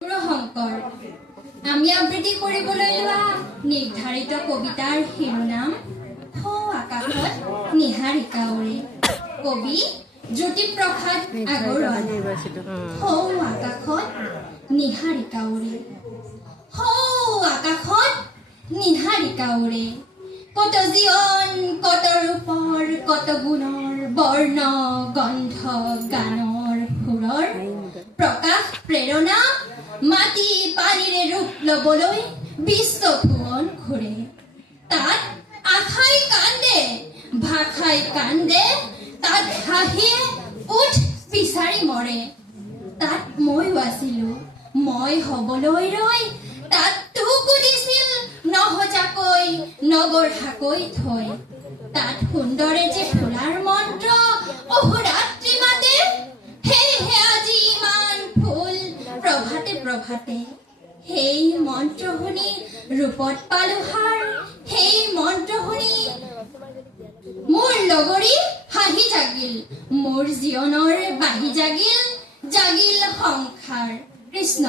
শংকৰ আমি আবৃত্তি কৰিবলৈ লোৱা নিৰ্ধাৰিত কবিতাৰ শিৰোনাম সৌ আকাশত নিহাৰিকা উৰে। কবি জ্যোতিপ্ৰসাদ আগৰৱালা। সৌ আকাশত নিহাৰিকা উৰে, সৌ আকাশত নিহাৰিকা উৰে। কত জীৱন, কত ৰূপৰ, কত গুণৰ, বৰ্ণ গন্ধ গানৰ সুৰৰ প্ৰকাশ প্ৰেৰণা মাটি পানীৰে ৰূপ লবলৈ বিশ্ব ভুৱন ঘূৰে। তাত আশাই কান্দে, ভাষাই কান্দে, তাত হাঁহিয়ে উঠ বিচাৰি মৰে। তাত ময়ো আছিলো, মই হবলৈ ৰৈ, তাত তোকো দিছিল নহজাকৈ নগঢ়াকৈ থৈ। তাত সুন্দৰে যে ফুলাৰ মন্ত্ৰ অহোৰাত্ৰি মাতে, সেয়েহে আজি ইমান ফুল প্ৰভাতে প্ৰভাতে। সেই মন্ত্ৰ শুনি ৰূপত পালো হাৰ, সেই মন্ত্ৰ শুনি মোৰ লগৰী হাঁহি জাগিল, মোৰ জীৱনৰ বাঢ়ি জাগিল, জাগিল সংসাৰ। কৃষ্ণ।